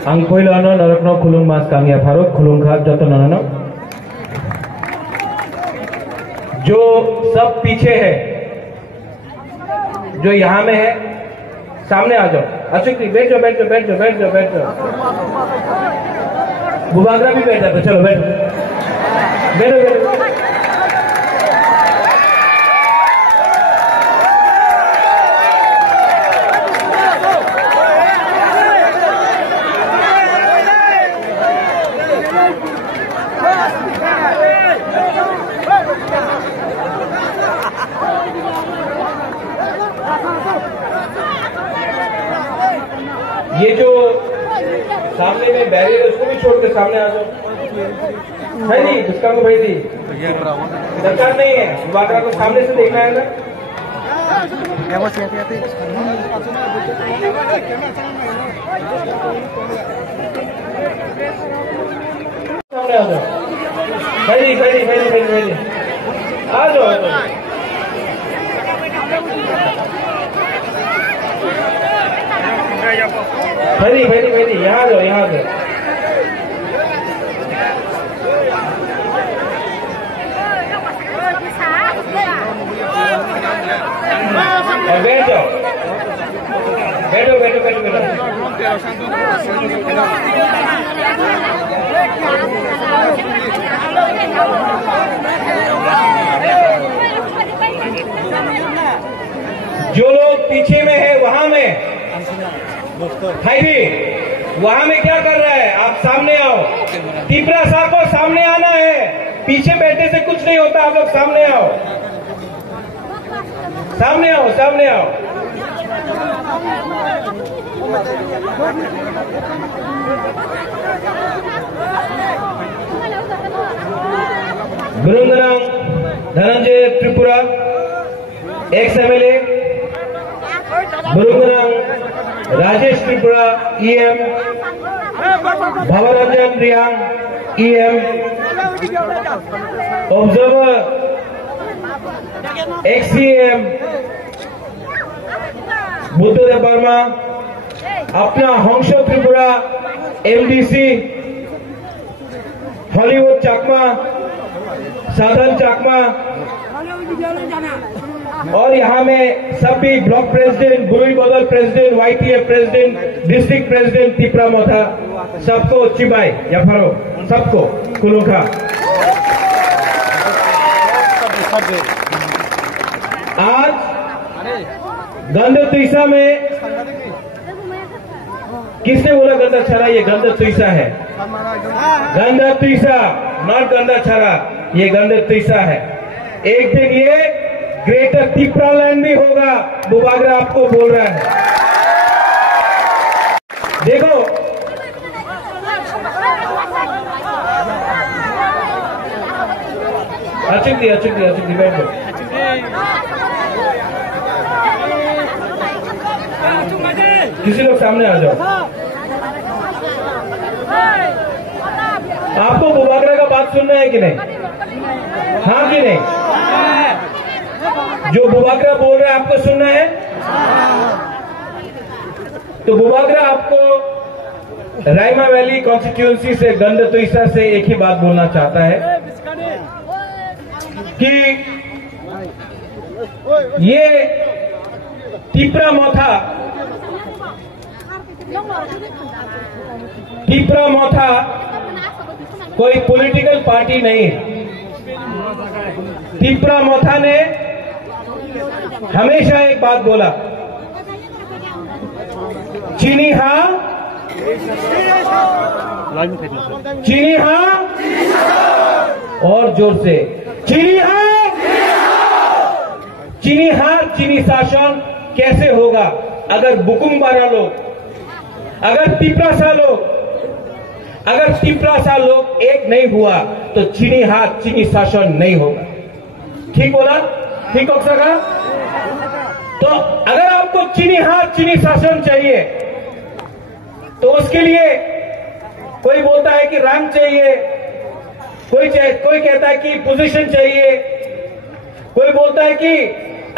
आं पहिलानो नरकनो खुलुम मास कांगिया फारूक खुलुम खाब जतो नननो जो सब पीछे है, जो यहाँ में है, सामने आ जाओ। अशोक बैठ जाओ, बैठ जाओ, बैठ जाओ, बैठ जाओ, बैठ जाओ। बुबागरा भी बैठ जाओ, चलो बैठो, बैठो, बैठो। ये जो सामने में बैरियर है उसको भी छोड़ के सामने आ जाओ। है नहीं उसका को भाई जी दरकार नहीं है, बुबागरा को सामने से देखना है ना। सामने आ जाओ भाई जी, भाई जी, भाई जी, भाई जी, आ जाओ। भाई भाई यहाँ जाओ, यहाँ जाओ। और बैठ जाओ, बैठो बैठो बैठो बैठो। जो लोग पीछे में है वहां में भाई भी वहां में क्या कर रहा है, आप सामने आओ। तिपरा साह को सामने आना है, पीछे बैठने से कुछ नहीं होता, आप लोग सामने आओ, सामने आओ, सामने आओ। गुरुंगरांग धनंजय त्रिपुरा एक्स एमएलए, गुरुंगरांग Rajesh Tripura EM, Bhabaranjan Reang EM, observer ex EM Buddhadev Verma, अपना हंसो त्रिपुरा एमडीसी, हॉलीवुड चाकमा, साधन चाकमा, और यहाँ में सभी ब्लॉक प्रेसिडेंट, गुरुई बदल president, YTF president, district president Tipra Motha, सबको चिबाई या फरो, सबको कुलुखा। आज गंदा तुईसा में किसने बोला गंदा छरा? ये गंदा तुईसा है, गंदा तुईसा, नॉट गंदा छरा, ये गंदा तुईसा है। एक दिन ये ग्रेटर तिपरा लैंड भी होगा, बुबागरा आपको बोल रहा है। देखो अचुक दी बैठो। किसी लोग सामने आ जाओ। आपको बुबागरा का बात सुनना है कि नहीं? हाँ कि नहीं? जो बुबागरा बोल रहा है आपको सुनना है? तो बुबागरा आपको रायमा वैली कॉन्स्टिट्यूएंसी से गंदा तुईसा से एक ही बात बोलना चाहता है कि ये तिपरा मोथा कोई पॉलिटिकल पार्टी नहीं। तिपरा मोथा ने हमेशा एक बात बोला, चीनी हाँ, चीनी हाँ, और जोर से चीनी हाँ, चीनी हाँ। चीनी शासन कैसे होगा अगर बुकुमबारा लोग, अगर तिपरा सा लोग एक नहीं हुआ तो चीनी हाथ चीनी शासन नहीं होगा। ठीक बोला? ठीक हो सका? तो अगर आपको चीनी हाथ चीनी शासन चाहिए तो उसके लिए कोई बोलता है कि रैंक चाहिए, कोई कहता है कि पोजीशन चाहिए, कोई बोलता है कि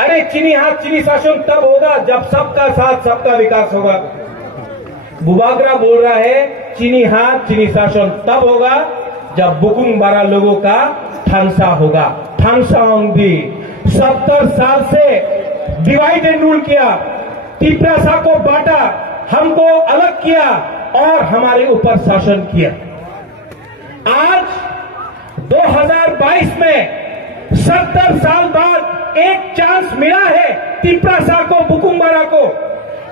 अरे चीनी हाथ चीनी शासन तब होगा जब सबका साथ सबका विकास होगा। बुबागरा बोल रहा है चीनी हाथ चीनी शासन तब होगा जब बुकुंग बारा लोगों का ठानसा होगा। ठानसांग भी 70 साल से डिवाइड एंड रूल किया, तिप्रासा को बांटा, हमको अलग किया और हमारे ऊपर शासन किया। आज 2022 में 70 साल बाद एक चांस मिला है तिप्रासा को, बुकुंग बारा को,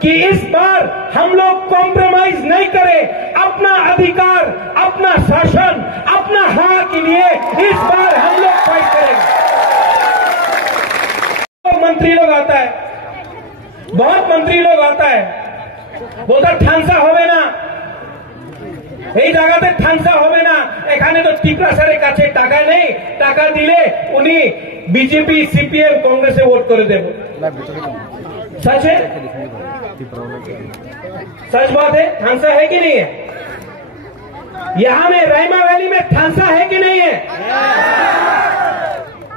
कि इस बार हम लोग कॉम्प्रोमाइज नहीं करें, अपना अधिकार, अपना शासन, अपना हक के लिए इस बार हम लोग फाइट करेंगे। मंत्री लोग आता है, बहुत मंत्री लोग आता है, बोलता ठानसा होवे ना, এই জায়গাতে ঠানসা হবে না, এখানে তো টিপ্রাসারের কাছে টাকা নেই, টাকা দিলে উনি বিজেপি সিপিএম কংগ্রেসে ভোট করে দেব। सच है, सच बात है, ठानसा है कि नहीं है? यहां में रायमा वैली में ठानसा है कि नहीं है?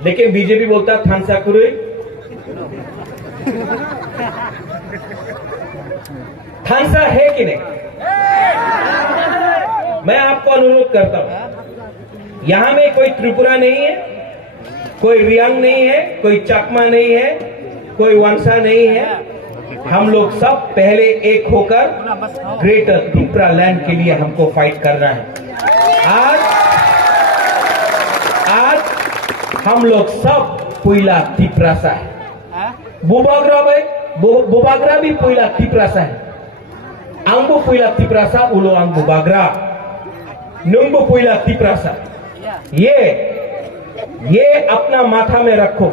लेकिन बीजेपी बोलता ठानसा करो, ठानसा है कि नहीं? मैं आपको अनुरोध करता हूं, यहां में कोई त्रिपुरा नहीं है, कोई रियांग नहीं है, कोई चकमा नहीं है, कोई वंशा नहीं है। हम लोग सब पहले एक होकर ग्रेटर त्रिपुरा लैंड के लिए हमको फाइट करना है। आज हम लोग सब पुइला तिप्रासा है, बुबागरा भी पुइला तिप्रासा है, आंगो पुइला तिप्रासा, उलो आंग बुबागरा, नुंगो पुइला तिप्रासा। ये अपना माथा में रखो।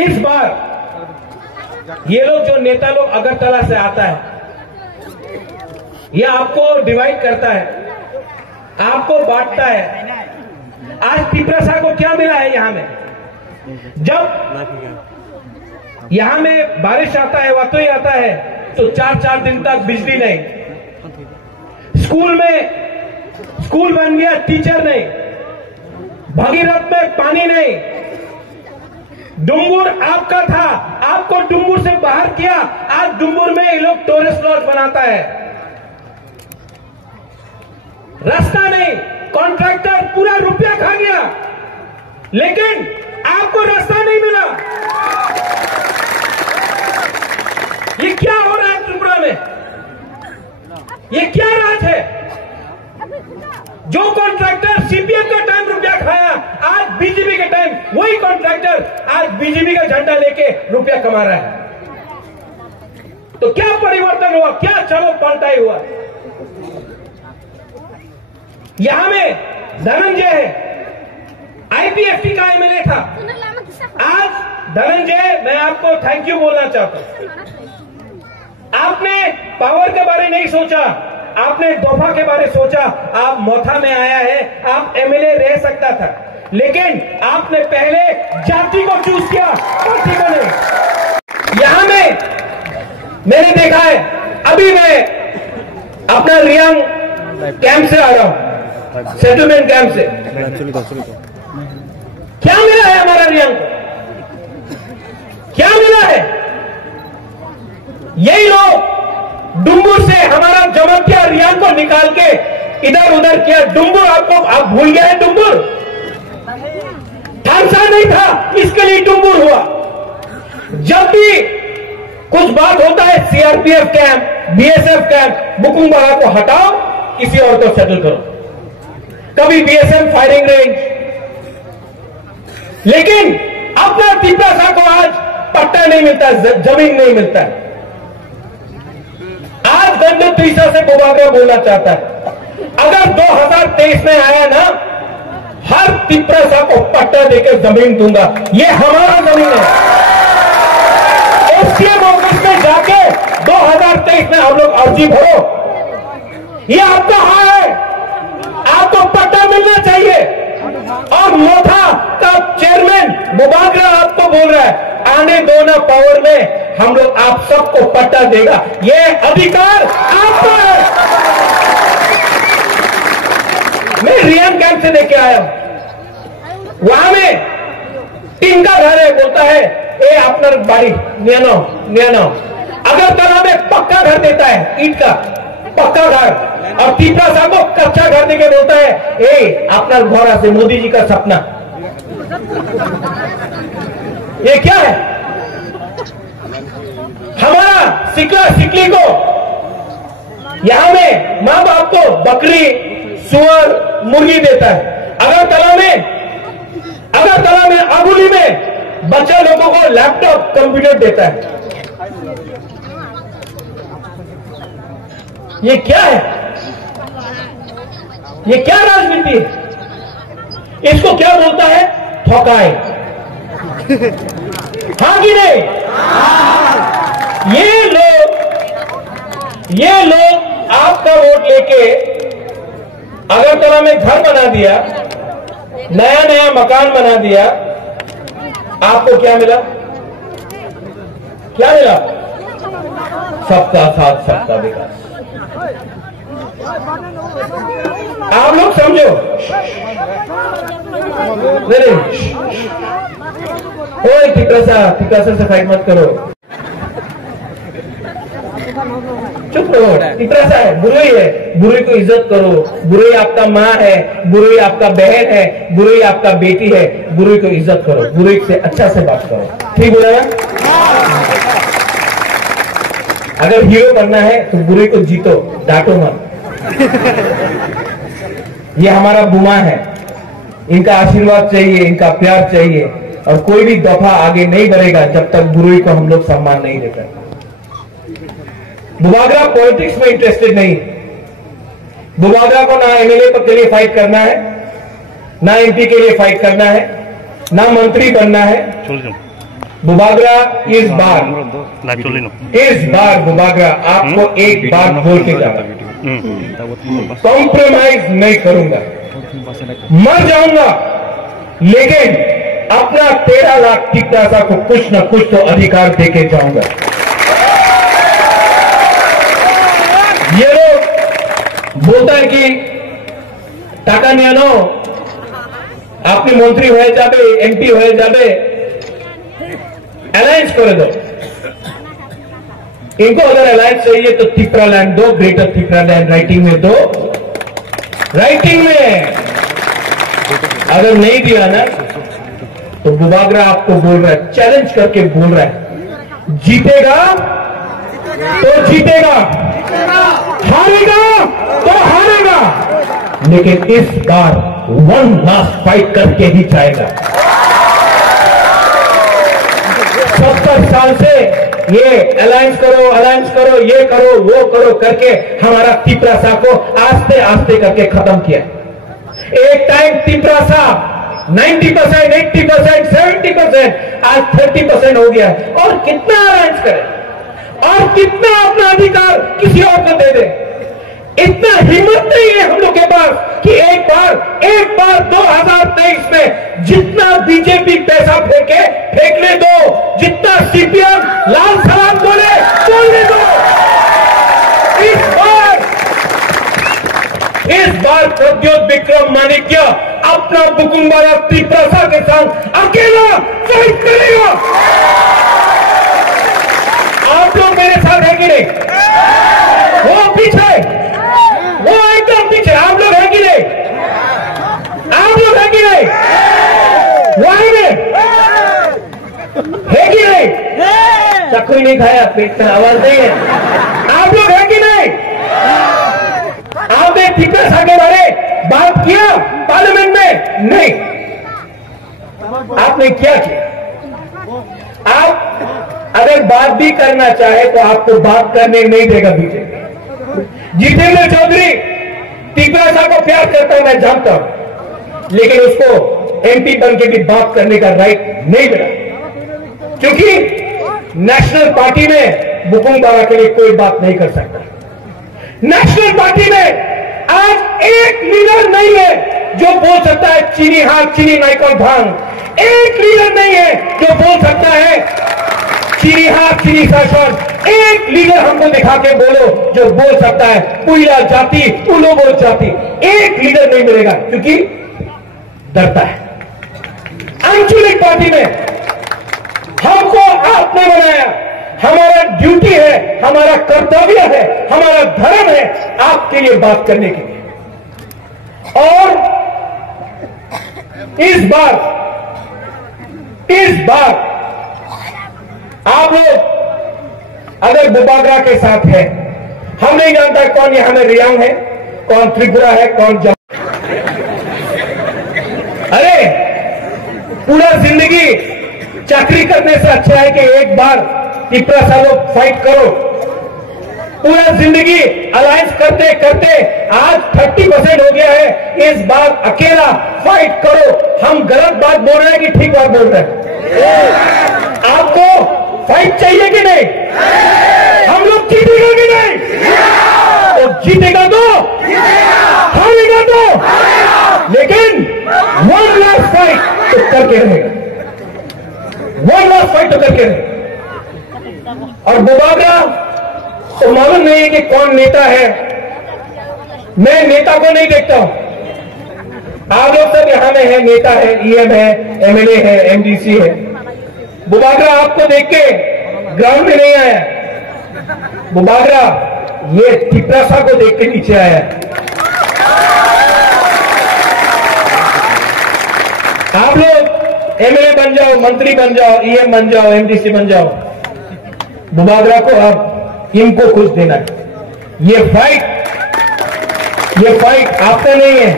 इस बार ये लोग जो नेता लोग अगरतला से आता है, ये आपको डिवाइड करता है, आपको बांटता है। आज तिप्रासा को क्या मिला है? यहां में जब यहां में बारिश आता है, वातोई आता है, तो 4-4 दिन तक बिजली नहीं, स्कूल बन गया, टीचर नहीं, भगीरथ में पानी नहीं, डुम्बुर आपका था, आपको डुम्बुर से बाहर किया, आज डुम्बुर में ये लोग टूरिस्ट लॉज बनाता है, रास्ता नहीं, कॉन्ट्रैक्टर पूरा रुपया खा गया, लेकिन आपको रास्ता नहीं मिला। ये क्या हो रहा है त्रिपुरा में? ये क्या राज है? जो कॉन्ट्रैक्टर सीपीएम का टाइम रुपया खाया, आज बीजेपी के टाइम वही कॉन्ट्रैक्टर आज बीजेपी का झंडा लेके रुपया कमा रहा है। तो क्या परिवर्तन हुआ? क्या चलो पलटाई हुआ? यहां में धनंजय है, आईपीएफटी का एमएलए था। आज धनंजय, मैं आपको थैंक यू बोलना चाहता हूं। आपने पावर के बारे नहीं सोचा, आपने दोफा के बारे सोचा। आप मोथा में आया है, आप एमएलए रह सकता था, लेकिन आपने पहले जाति को चूज किया, पार्टी को नहीं। यहां में मैंने देखा है, अभी मैं अपना रियांग कैंप से आ रहा हूं, सेटलमेंट कैंप से। क्या मिला है हमारा रियांग को? क्या मिला है? यही लोग डुम्बुर से हमारा जमतिया रियांग को निकाल के इधर उधर किया। डुम्बुर आप भूल गए हैं? डुम्बुर ठानसा नहीं था, इसके लिए डुम्बुर हुआ। जब भी कुछ बात होता है, सीआरपीएफ कैंप, बीएसएफ कैंप, बुकुंग बारा को हटाओ, किसी और को सेटल करो। कभी बीएसएफ फायरिंग रेंज, लेकिन अपना तिप्रासा को आज पट्टा नहीं मिलता, जमीन नहीं मिलता है। आज गंडू तीसरा से बुबागरा बोलना चाहता है, अगर 2023 में आया ना, हर तिप्रासा को पट्टा देकर जमीन दूंगा। ये हमारा जमीन है। एसडीएम ऑफिस में जाके 2023 में हम लोग अर्जी भरो, ये आपका हक है, आपको पट्टा मिलना चाहिए। और मोथा का चेयरमैन बुबागरा आपको बोल रहा है, आने दो ना पावर में, हम लोग आप सबको पट्टा देगा। ये अधिकार आपका है। मैं रियांग कैंप से लेके आया हूं, वहां में टीम का घर है, बोलता है ए अपना बाड़ी नियानो। अगरतला में पक्का घर देता है, ईंट का पक्का घर, और तीसरा साहब को कच्चा घर देके बोलता है ए अपना घर आसे मोदी जी का सपना। ये क्या है? हमारा सिकला सिकली को यहां में मां बाप को बकरी सुअर मुर्गी देता है, अगरतला में अबुली में बच्चा लोगों को लैपटॉप कंप्यूटर देता है। ये क्या है? ये क्या राजनीति है? इसको क्या बोलता है? ठोकाए। हाँ कि नहीं? ये लोग आपका वोट लेके अगरतला में घर बना दिया, नया नया मकान बना दिया, आपको क्या मिला? क्या मिला? सबका साथ सबका विकास। आप लोग समझो, कोई टिकरासा से फाइट मत करो, चुप रहो। टिकरासा है, बुराई है, बुराई को इज्जत करो। बुराई आपका माँ है, बुराई आपका बहन है, बुराई आपका बेटी है, बुराई को इज्जत करो, बुराई से अच्छा से बात करो। ठीक बोला ना? अगर हीरो बनना है तो बुराई को जीतो, डांटो मत। ये हमारा बुमा है, इनका आशीर्वाद चाहिए, इनका प्यार चाहिए, और कोई भी दफा आगे नहीं बढ़ेगा जब तक बुराई को हम लोग सम्मान नहीं देते। बुबागरा पॉलिटिक्स में इंटरेस्टेड नहीं। बुबागरा को ना एमएलए के लिए फाइट करना है, ना एमपी के लिए फाइट करना है, ना मंत्री बनना है। बुबागरा इस बार बुबागरा आपको एक बात बोल के जाऊंगा, कॉम्प्रोमाइज नहीं करूंगा, मर जाऊंगा, लेकिन अपना 13 लाख टिकदासा को कुछ न कुछ तो अधिकार देके जाऊंगा। ये लोग बोलता है कि टाका नियानो आपने मंत्री हो जाबे, एमपी हो जाबे, अलायंस कर दो। इनको अगर अलायंस चाहिए तो तिपरा लैंड दो, ग्रेटर तिपरा लैंड राइटिंग में दो, राइटिंग में। अगर नहीं दिया ना तो बुबागरा आपको बोल रहा है, चैलेंज करके बोल रहा है, जीतेगा तो जीतेगा, हारेगा तो हारेगा, लेकिन इस बार वन लास्ट फाइट करके ही जाएगा। 70 साल से ये अलायंस करो, ये करो, वो करो करके हमारा तिपरासा को आस्ते आस्ते करके खत्म किया। एक टाइम तिपरासा 90%, 80%, 70%, आज 30% हो गया है। और कितना अलायंस करें और कितना अपना अधिकार किसी और को दे दे? इतना हिम्मत नहीं है हम लोग के पास कि एक बार 2023 में जितना बीजेपी पैसा फेंकने दो, जितना सीपीएम लाल सलाम बोलने दो। इस बार प्रद्योत विक्रम माणिक्य अपना बुकुम्बारा तिपरासा के साथ अकेला फाइट करेगा। आप लोग मेरे साथ है कि नहीं? वो पीछे, वो एकदम पीछे, आप लोग है कि नहीं? आप लोग है कि नहीं? वहीं में है कि नहीं? चक्कू नहीं खाया, पेट में आवाज नहीं है। आप लोग है कि नहीं? आपने तिपरासा के बारे बात किया पार्लियामेंट में? नहीं। आपने क्या किया? आप अगर बात भी करना चाहे तो आपको बात करने नहीं देगा बीजेपी। जितेंद्र चौधरी तिपरासा को प्यार करता हूं, मैं जानता हूं, लेकिन उसको एमपी बन के भी बात करने का राइट नहीं मिला, क्योंकि नेशनल पार्टी में बुकुम्बारा के लिए कोई बात नहीं कर सकता। नेशनल पार्टी में आज एक लीडर नहीं है जो बोल सकता है चीनी हाथ चीनी नाइकल भांग। एक लीडर नहीं है जो बोल सकता है चीनी हाथ चीनी शासन। एक लीडर हमको दिखा के बोलो जो बोल सकता है पुइला जाति उलोबो जाति। एक लीडर नहीं मिलेगा, क्योंकि डरता है। आंचलिक पार्टी में हमको आपने बनाया, हमारा ड्यूटी है, हमारा कर्तव्य है, हमारा धर्म है आपके लिए बात करने के लिए। और इस बार आप लोग अगर बुबागरा के साथ है, हम नहीं जानता कौन यहां में रियांग है, कौन त्रिपुरा है, कौन अरे पूरा जिंदगी चाकरी करने से अच्छा है कि एक बार त्रिपुरा सा लोग फाइट करो। पूरा जिंदगी अलायंस करते करते आज 30% हो गया है, इस बार अकेला फाइट करो। हम गलत बात बोल रहे हैं कि ठीक बात बोल रहे हैं? आपको फाइट चाहिए कि नहीं? हम लोग जीतेगा कि नहीं? तो जीतेगा तो हारेगा तो, लेकिन वन लास्ट फाइट तो करके रहेगा, वन लास्ट फाइट तो करके रहेगा। और बुबागरा तो मालूम नहीं है कि कौन नेता है, मैं नेता को नहीं देखता हूं। आप लोग सब यहां में है, नेता है, ईएम है, एमएलए है, एमडीसी है। बुबागरा आपको देख के ग्राउंड में नहीं आया, बुबागरा ये त्रिपुरा को देख के नीचे आया। आप लोग एमएलए बन जाओ, मंत्री बन जाओ, ईएम बन जाओ, एमडीसी बन जाओ, बुबागरा को अब इनको कुछ देना है। ये फाइट आपका नहीं है,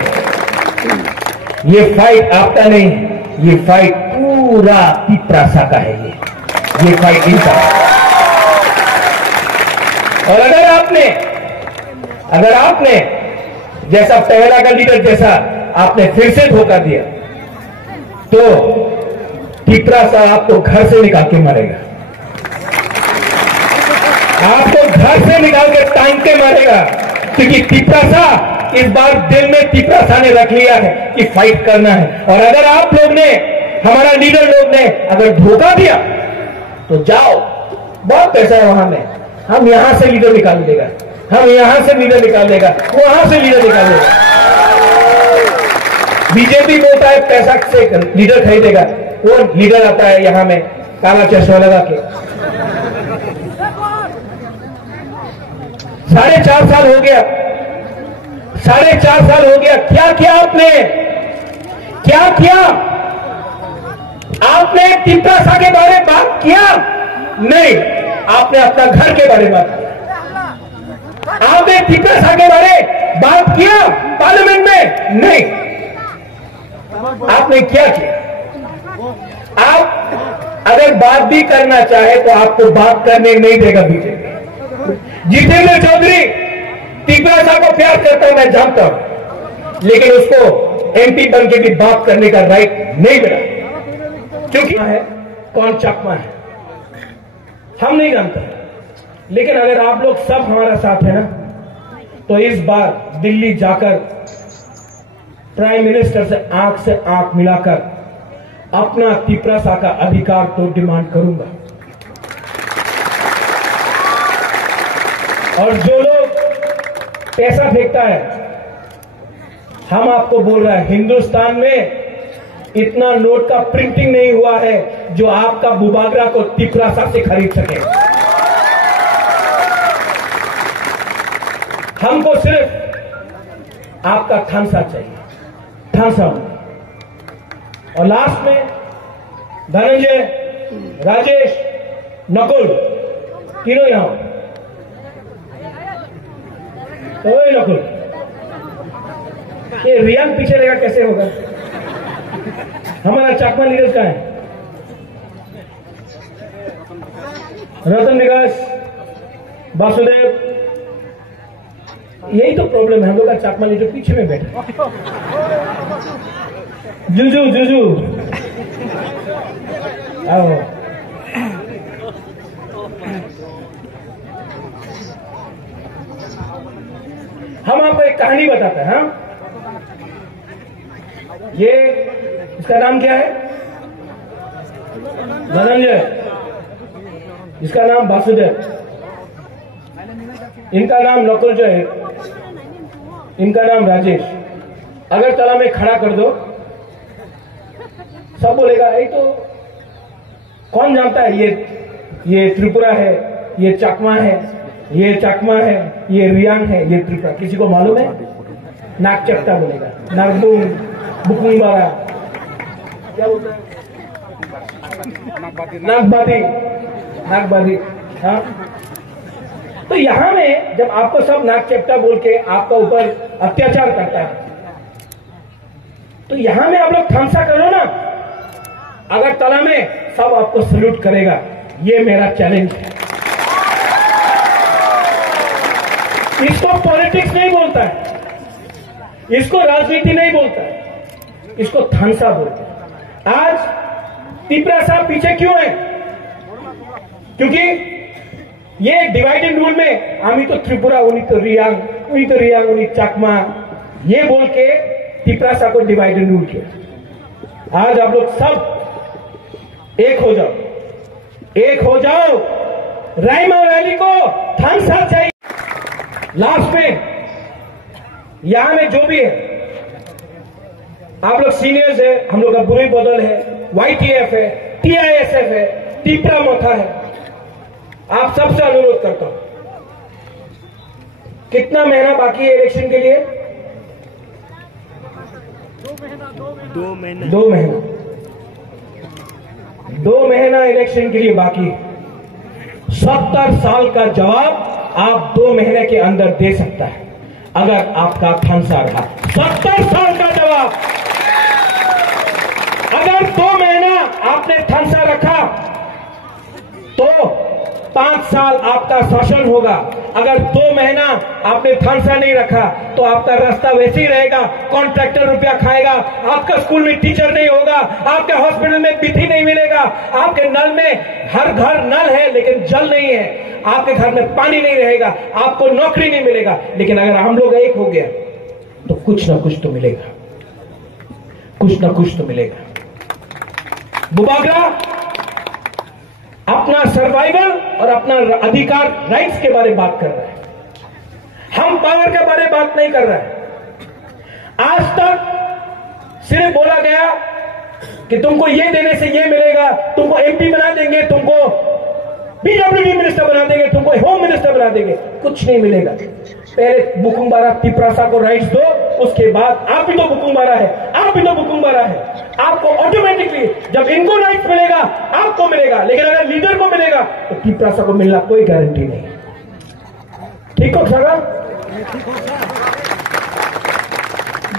ये फाइट आपका नहीं है, ये फाइट पूरा त्रिपुरा का है। ये फाइट इनका है। और अगर आपने जैसा पहला का लीडर जैसा आपने फिर से धोखा दिया तो त्रिपुरा आपको घर से निकाल के मारेगा, आपको घर से निकाल के टांग के मारेगा। क्योंकि त्रिपुरा इस बार दिल में त्रिपुरा ने रख लिया है कि फाइट करना है। और अगर आप लोग ने, हमारा लीडर लोग ने अगर धोखा दिया तो जाओ, बहुत पैसा है वहां में, हम यहां से लीडर निकाल देगा, हम यहां से लीडर निकाल देगा, वहां से लीडर निकाल देगा। बीजेपी बोलता है पैसा से लीडर खरीदेगा, वो लीडर आता है यहां में काला चश्मा लगा के। 4.5 साल हो गया, 4.5 साल हो गया, क्या किया आपने? क्या किया आपने? त्रिपुरा के बारे में बात किया नहीं, आपने अपना घर के बारे में बात किया। आपने त्रिपुरा के बारे में बात किया पार्लियामेंट में? नहीं। आपने क्या किया? आप अगर बात भी करना चाहे तो आपको बात करने नहीं देगा बीजेपी। जितेंद्र चौधरी त्रिपुरा को प्यार करता हूं, मैं जानता हूं, लेकिन उसको एमपी बन के भी बात करने का राइट नहीं मिला। क्योंकि है कौन चकमा है हम नहीं जानते। लेकिन अगर आप लोग सब हमारा साथ है ना, तो इस बार दिल्ली जाकर प्राइम मिनिस्टर से आंख मिलाकर अपना त्रिपुरा का अधिकार तो डिमांड करूंगा। और जो लोग पैसा फेंकता है, हम आपको बोल रहे हैं, हिंदुस्तान में इतना नोट का प्रिंटिंग नहीं हुआ है जो आपका बुबागरा को त्रिपुरा से खरीद सके। हमको सिर्फ आपका थानसा चाहिए, थानसा। और लास्ट में धनंजय, राजेश, नकुल, तीनों यहां। ओए नकुल, ये रियांग पीछे रहेगा कैसे होगा? हमारा चकमा लीडर का है, रतन विकास, वासुदेव। यही तो प्रॉब्लम है, हम लोग का चकमा लीडर पीछे में बैठा। जुजू आओ। हम आपको एक कहानी बताते हैं। हाँ, ये इसका नाम क्या है? धनंजय, इसका नाम वासुदेव, इनका नाम नकुल जो है, इनका नाम राजेश। अगर तला में खड़ा कर दो, सब बोलेगा ये तो कौन जानता है ये ये त्रिपुरा है, ये चकमा है, ये चकमा है, ये रियांग है, ये त्रिपुरा। किसी को मालूम है? नागचप्टा बोलेगा, नागबुंग, बुकुंगबारा, क्या बोलता है? नागबादी, नागबादी। हाँ, तो यहां में जब आपको सब नागचप्टा बोल के आपका ऊपर अत्याचार करता है, तो यहां में आप लोग थामसा करो ना। अगर तला में सब आपको सल्यूट करेगा, ये मेरा चैलेंज है। इसको पॉलिटिक्स नहीं बोलता है, इसको राजनीति नहीं बोलता है, इसको थानसा बोलता है। आज त्रिपुरा साहब पीछे क्यों है? क्योंकि ये डिवाइड एंड रूल में आमी तो त्रिपुरा, उन्हीं तो रियांग, उन्हीं तो रियांग, उन्हीं चकमा, ये बोल के त्रिपुरा साहब को डिवाइड एंड रूल किया। आज आप लोग सब एक हो जाओ, एक हो जाओ। राइमा वैली को थानसा चाहिए। लास्ट में यहां में जो भी है, आप लोग सीनियर्स है, हम लोग का बुरी बदल है, YTF है, TISF है, त्रिपुरा मोथा है। आप सबसे अनुरोध करता हूं, कितना महीना बाकी है इलेक्शन के लिए? 2 महीना इलेक्शन के लिए बाकी है। 70 साल का जवाब आप 2 महीने के अंदर दे सकता है अगर आपका थानसा रहा। 70 साल का जवाब। अगर 2 महीना आपने थानसा रखा तो 5 साल आपका शासन होगा। अगर 2 महीना आपने थानसा नहीं रखा तो आपका रास्ता वैसे ही रहेगा, कॉन्ट्रैक्टर रुपया खाएगा, आपका स्कूल में टीचर नहीं होगा, आपके हॉस्पिटल में बिथी नहीं मिलेगा, आपके नल में, हर घर नल है लेकिन जल नहीं है, आपके घर में पानी नहीं रहेगा, आपको नौकरी नहीं मिलेगा। लेकिन अगर हम लोग एक हो गया तो कुछ ना कुछ तो मिलेगा, कुछ ना कुछ तो मिलेगा। बुबागरा अपना सर्वाइवल और अपना अधिकार, राइट्स के बारे में बात कर रहा है। हम पावर के बारे में बात नहीं कर रहे हैं। आज तक सिर्फ बोला गया कि तुमको ये देने से ये मिलेगा, तुमको MP बना देंगे, तुमको PWD मिनिस्टर बना देंगे, तुमको होम मिनिस्टर बना देंगे। कुछ नहीं मिलेगा। पहले बुकुंगबारा त्रिपुरा को राइट्स दो, उसके बाद आप भी तो बुकुंगबारा है, आप भी तो बुकुंगबारा है। आपको ऑटोमेटिकली जब इनको राइट्स मिलेगा आपको मिलेगा, लेकिन अगर लीडर को मिलेगा तो त्रिपुरा को मिलना कोई गारंटी नहीं। ठीक हो सगा?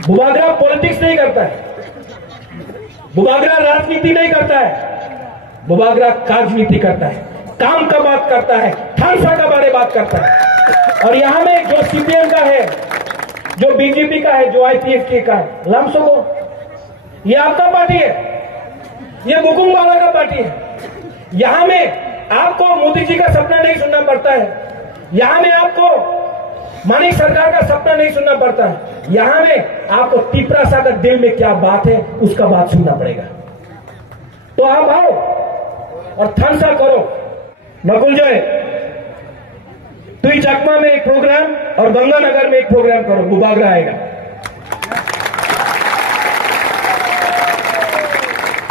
बुबागरा पॉलिटिक्स नहीं करता है, बुबागरा राजनीति नहीं करता है, बुबागरा राजनीति करता है, काम का बात करता है, थानसा का बारे बात करता है। और यहां में जो CPM का है, जो BJP का है, जो IPF का है, लम्सो को, ये आपका पार्टी है, ये बुकुंगबारा का पार्टी है। यहां में आपको मोदी जी का सपना नहीं सुनना पड़ता है, यहां में आपको मानिक सरकार का सपना नहीं सुनना पड़ता है, यहां में आपको त्रिपुरा का दिल में क्या बात है उसका बात सुनना पड़ेगा। तो आप आओ और थानसा करो। नकुल जय, तुई चकमा में एक प्रोग्राम और गंगानगर में एक प्रोग्राम करो, बुबागरा आएगा।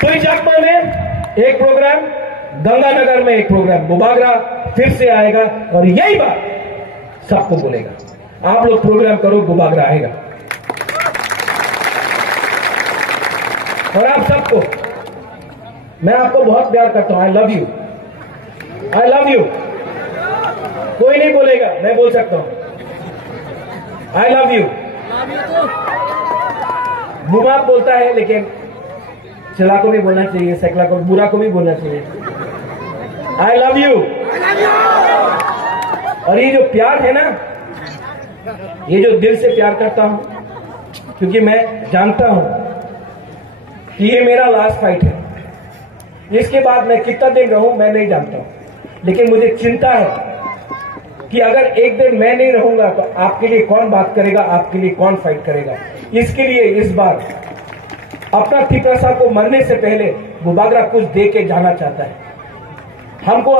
तुई चकमा में एक प्रोग्राम, गंगानगर में एक प्रोग्राम, बुबागरा फिर से आएगा और यही बात सबको बोलेगा। आप लोग प्रोग्राम करो, बुबागरा आएगा। और आप सबको, मैं आपको बहुत प्यार करता हूं। I love you, I love you. कोई नहीं बोलेगा, मैं बोल सकता हूं। I love you. बुमा बोलता है लेकिन चला को भी बोलना चाहिए, सकला को, बुरा को भी बोलना चाहिए। I love you. और ये जो प्यार है ना, ये जो दिल से प्यार करता हूं, क्योंकि मैं जानता हूं कि ये मेरा लास्ट फाइट है। इसके बाद मैं कितना दिन रहूं मैं नहीं जानता हूं, लेकिन मुझे चिंता है कि अगर एक दिन मैं नहीं रहूंगा तो आपके लिए कौन बात करेगा, आपके लिए कौन फाइट करेगा। इसके लिए इस बार अपना त्रिपुरा को मरने से पहले बुबागरा कुछ दे के जाना चाहता है। हमको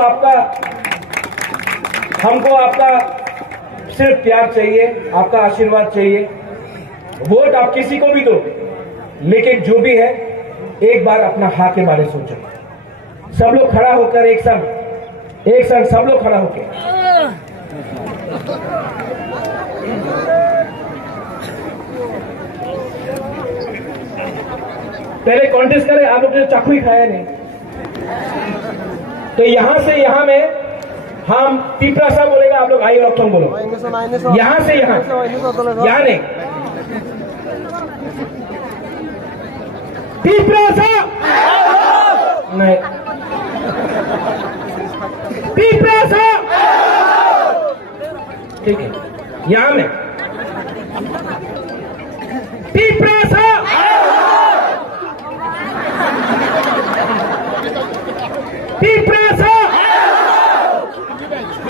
आपका सिर्फ प्यार चाहिए, आपका आशीर्वाद चाहिए। वोट आप किसी को भी दो, लेकिन जो भी है एक बार अपना हाँ के बारे में सोचो। सब लोग खड़ा होकर एक साथ एक साथ सब लोग खड़ा होके पहले कॉन्टेस्ट करें। आप लोग ने चाकू ही खाया नहीं, तो यहां से यहां में हम तीपरा सा बोलेगा, आप लोग आई रॉक्टन बोलो। यहां से यहां नहीं, तीपरा सा नहीं, तीपरा सा, ठीक है। यहां में तीपरा सा, तीपरा सा।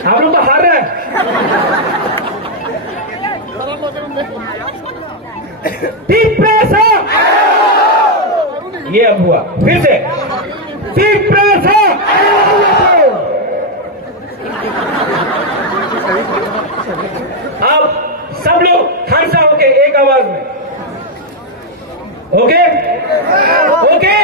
आप लोग तो हार रहे हैं। तीपरा सा, ये अब हुआ, फिर से तीपरा सा। अब सब लोग खड़सा होके एक आवाज में, ओके ओके।